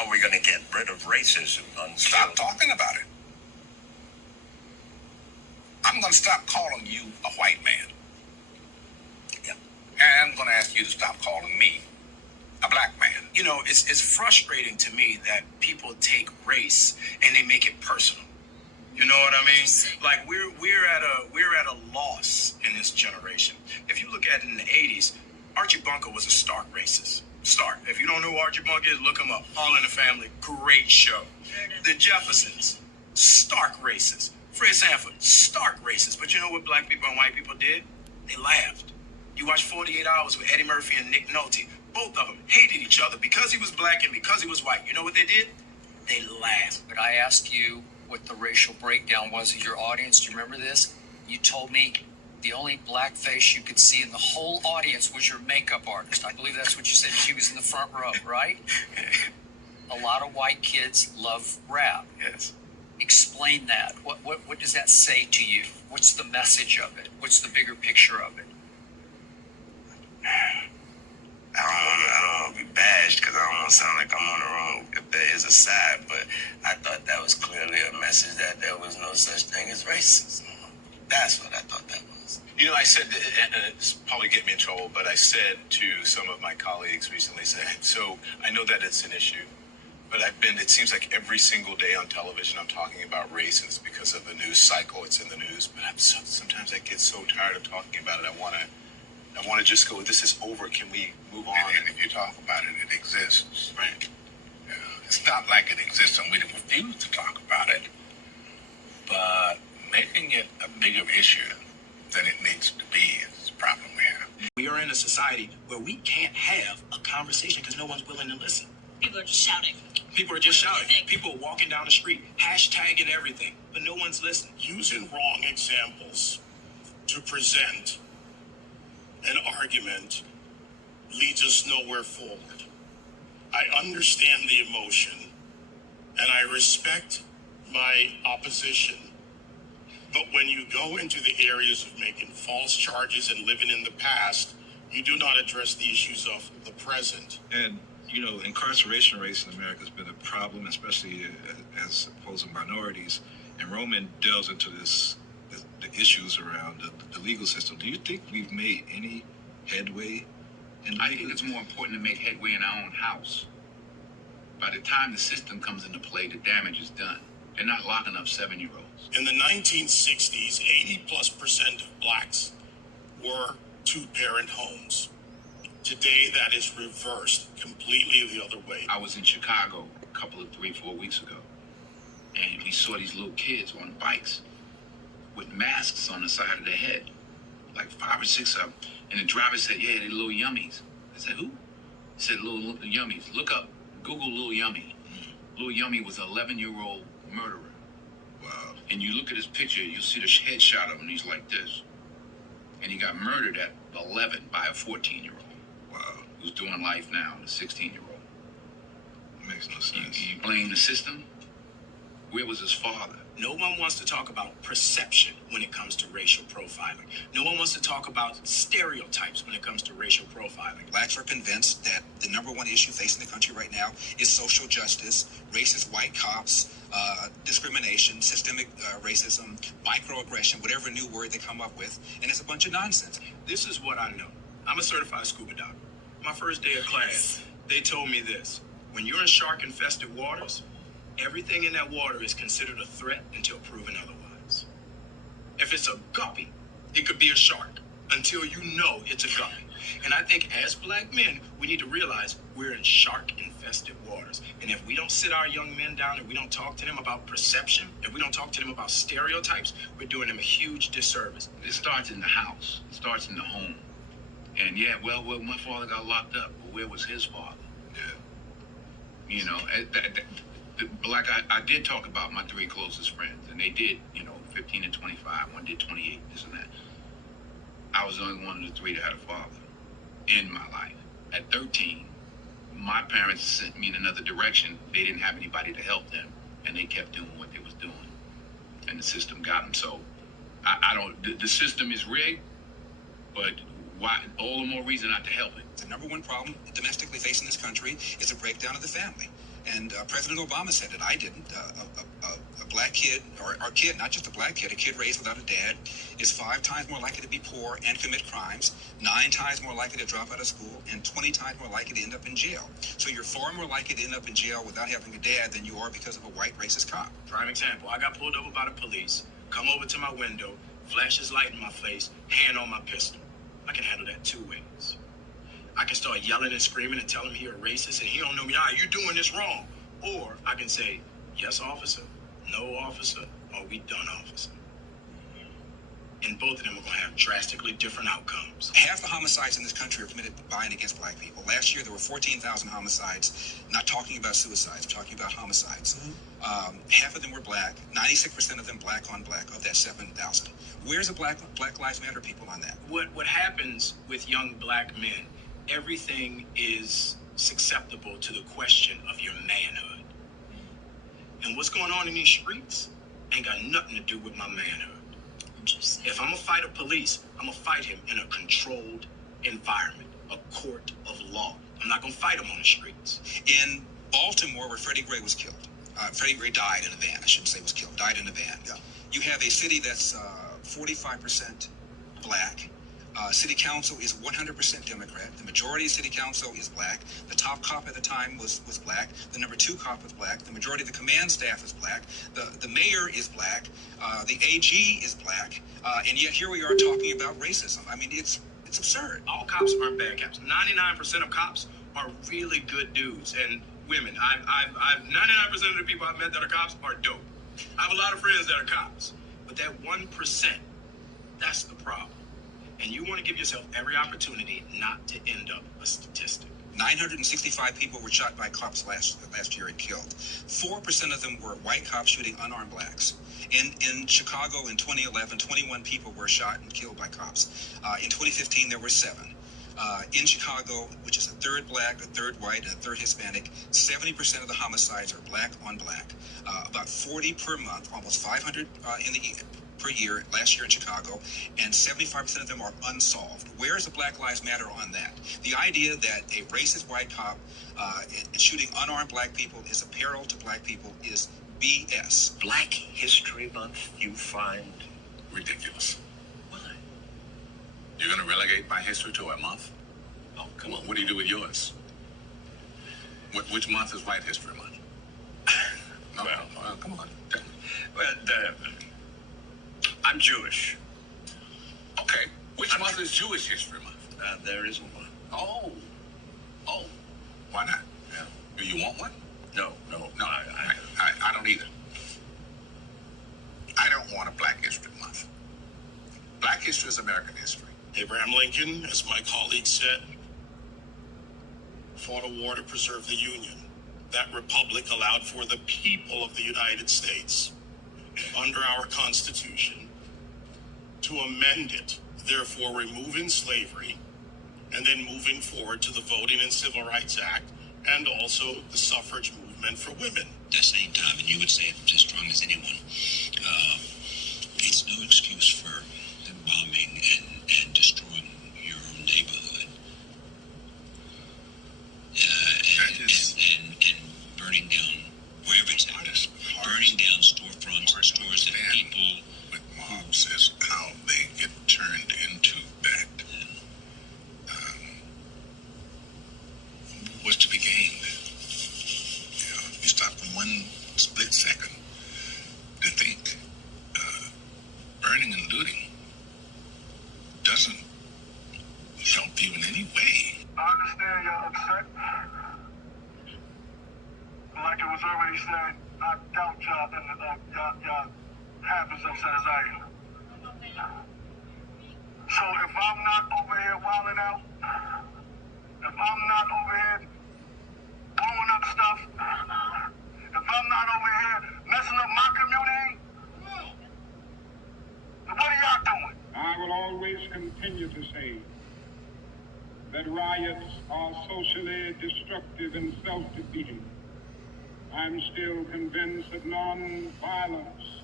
how are we going to get rid of racism? Stop talking about it. I'm going to stop calling you a white man. Yeah. And I'm going to ask you to stop calling me a black man. You know, it's frustrating to me that people take race and they make it personal. You know what I mean? Like we're at a loss in this generation. If you look at it in the 80s, Archie Bunker was a stark racist. Stark. If you don't know who Archie Bunker is, look him up. All in the Family, great show. The Jeffersons, stark racist. Fred Sanford, stark racist. But you know what black people and white people did? They laughed. You watch 48 Hours with Eddie Murphy and Nick Nolte. Both of them hated each other because he was black and because he was white. You know what they did? They laughed. But I asked you what the racial breakdown was of your audience. Do you remember this? You told me the only black face you could see in the whole audience was your makeup artist. I believe that's what you said. She was in the front row, right? A lot of white kids love rap. Yes. Explain that. What does that say to you? What's the message of it? What's the bigger picture of it? I don't want to be bashed because I don't want to sound like I'm on the wrong, if there is a side, but I thought that was clearly a message that there was no such thing as racism. That's what I thought that was. You know, I said, and it's probably get me in trouble, but I said to some of my colleagues recently, so I know that it's an issue, but it seems like every single day on television I'm talking about race, and it's because of the news cycle, it's in the news, but sometimes I get so tired of talking about it, I want to just go, this is over, can we move on? And if you talk about it, it exists. Right. It's not like it exists and we refuse to talk about it, but making it a bigger issue than it needs to be is the problem we have. We are in a society where we can't have a conversation because no one's willing to listen. People are just shouting. People are just What do you shouting. think? People are walking down the street, hashtagging everything, but no one's listening. Using wrong examples to present an argument leads us nowhere forward. I understand the emotion and I respect my opposition. But when you go into the areas of making false charges and living in the past, you do not address the issues of the present. And, you know, incarceration rates in America has been a problem, especially as opposing minorities. And Roman delves into the issues around the legal system. Do you think we've made any headway in I think it's more important to make headway in our own house. By the time the system comes into play, the damage is done. They're not locking up 7-year-olds. In the 1960s, 80+% of blacks were two-parent homes. Today, that is reversed completely the other way. I was in Chicago a couple of 3-4 weeks ago, and we saw these little kids on bikes with masks on the side of their head, like 5 or 6 of them. And the driver said, yeah, they're little yummies. I said, who? He said, little yummies. Look up, Google Little Yummy. Little Yummy was an 11-year-old murderer. Wow. And you look at his picture, you'll see the headshot of him, he's like this. And he got murdered at 11 by a 14-year-old. Wow. Who's doing life now, the 16-year-old. Makes no sense. You blame the system? Where was his father? No one wants to talk about perception when it comes to racial profiling. No one wants to talk about stereotypes when it comes to racial profiling. Blacks are convinced that the number one issue facing the country right now is social justice, racist white cops, discrimination, systemic racism, microaggression, whatever new word they come up with, and it's a bunch of nonsense. This is what I know. I'm a certified scuba diver. My first day of class, they told me this. When you're in shark-infested waters, everything in that water is considered a threat until proven otherwise. If it's a guppy, it could be a shark until you know it's a guppy. And I think as black men, we need to realize we're in shark-infested waters. And if we don't sit our young men down and we don't talk to them about perception, if we don't talk to them about stereotypes, we're doing them a huge disservice. It starts in the house. It starts in the home. And yeah, well, my father got locked up. But where was his father? Yeah. You know, I did talk about my 3 closest friends, and they did, 15 and 25. One did 28, this and that. I was the only one of the 3 that had a father in my life. At 13, my parents sent me in another direction. They didn't have anybody to help them, and they kept doing what they was doing. And the system got them. So the system is rigged, but why? All the more reason not to help it. The number one problem domestically facing this country is a breakdown of the family. And President Obama said it. I didn't. A black kid, or kid, not just a black kid, a kid raised without a dad is 5 times more likely to be poor and commit crimes, 9 times more likely to drop out of school, and 20 times more likely to end up in jail. So you're far more likely to end up in jail without having a dad than you are because of a white racist cop. Prime example, I got pulled over by the police, come over to my window, flashes light in my face, hand on my pistol. I can handle that 2 ways. I can start yelling and screaming and tell him he a racist and he don't know me. You doing this wrong. Or I can say, yes, officer, no, officer, or we done, officer. And both of them are going to have drastically different outcomes. Half the homicides in this country are committed by and against black people. Last year, there were 14,000 homicides, not talking about suicides, talking about homicides. Half of them were black, 96% of them black on black of that 7,000. Where's the Black Lives Matter people on that? What happens with young black men, everything is susceptible to the question of your manhood. And what's going on in these streets ain't got nothing to do with my manhood. If I'm gonna fight a police, I'm gonna fight him in a controlled environment, a court of law. I'm not gonna fight him on the streets. In Baltimore, where Freddie Gray was killed, Freddie Gray died in a van. I shouldn't say was killed, died in a van. Yeah. You have a city that's 45% black. City council is 100% Democrat. The majority of city council is black. The top cop at the time was black. The number 2 cop was black. The majority of the command staff is black. The mayor is black. The AG is black. And yet here we are talking about racism. I mean, it's absurd. All cops aren't bad cops. 99% of cops are really good dudes and women. I've 99% of the people I've met that are cops are dope. I have a lot of friends that are cops. But that 1%, that's the problem. And you want to give yourself every opportunity not to end up a statistic. 965 people were shot by cops last year and killed. 4% of them were white cops shooting unarmed blacks. In Chicago in 2011, 21 people were shot and killed by cops. In 2015, there were 7. In Chicago, which is a third black, a third white, and a third Hispanic, 70% of the homicides are black on black. About 40 per month, almost 500 per year last year in Chicago, and 75% of them are unsolved. Where is the Black Lives Matter on that? The idea that a racist white cop shooting unarmed black people is a peril to black people is BS. Black History Month you find Ridiculous. Why? You're going to relegate my history to a month? Oh, come on. What do you do with yours? Which month is White History Month? No, well, come on. Tell me. Well, I'm Jewish. Okay. Which month is Jewish History Month? There isn't one. Oh. Why not? Yeah. Do you want one? No. I don't either. I don't want a Black History Month. Black history is American history. Abraham Lincoln, as my colleague said, fought a war to preserve the Union. That republic allowed for the people of the United States, under our Constitution, to amend it, therefore removing slavery, and then moving forward to the Voting and Civil Rights Act, and also the suffrage movement for women. At the same time, and you would say it as strong as anyone, it's no excuse for bombing and destroying your own neighborhood. And burning down wherever it's at. Burning down storefronts, stores that people with mobs is how they get turned into that. What's to be gained? You stop for one split second to think. Burning and looting doesn't help you in any way. I understand y'all upset. Like it was already said, I doubt y'all half as upset as I am. So if I'm not over here wilding out, if I'm not over here blowing up stuff, if I'm not over here messing up my community, then what are y'all doing? I will always continue to say that riots are socially destructive and self-defeating. I'm still convinced that non-violence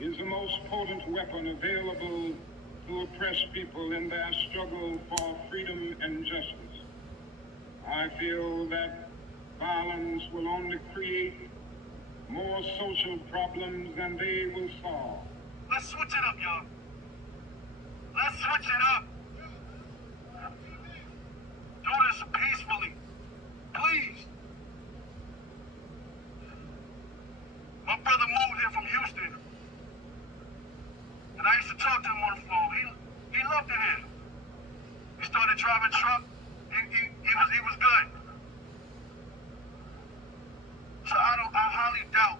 is the most potent weapon available to oppress people in their struggle for freedom and justice. I feel that violence will only create more social problems than they will solve. Let's switch it up, y'all. Let's switch it up. Do this peacefully. Please. My brother moved here from Houston. And I used to talk to him on the phone. He loved it here. He started driving truck. He was good. So I highly doubt.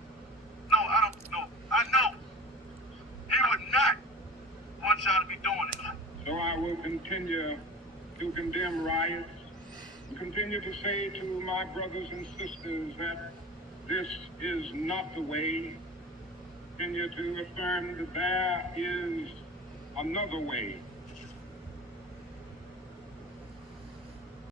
No, I don't know. I know. He would not want y'all to be doing it. So I will continue to condemn riots, and continue to say to my brothers and sisters that this is not the way. Continue to affirm that there is another way.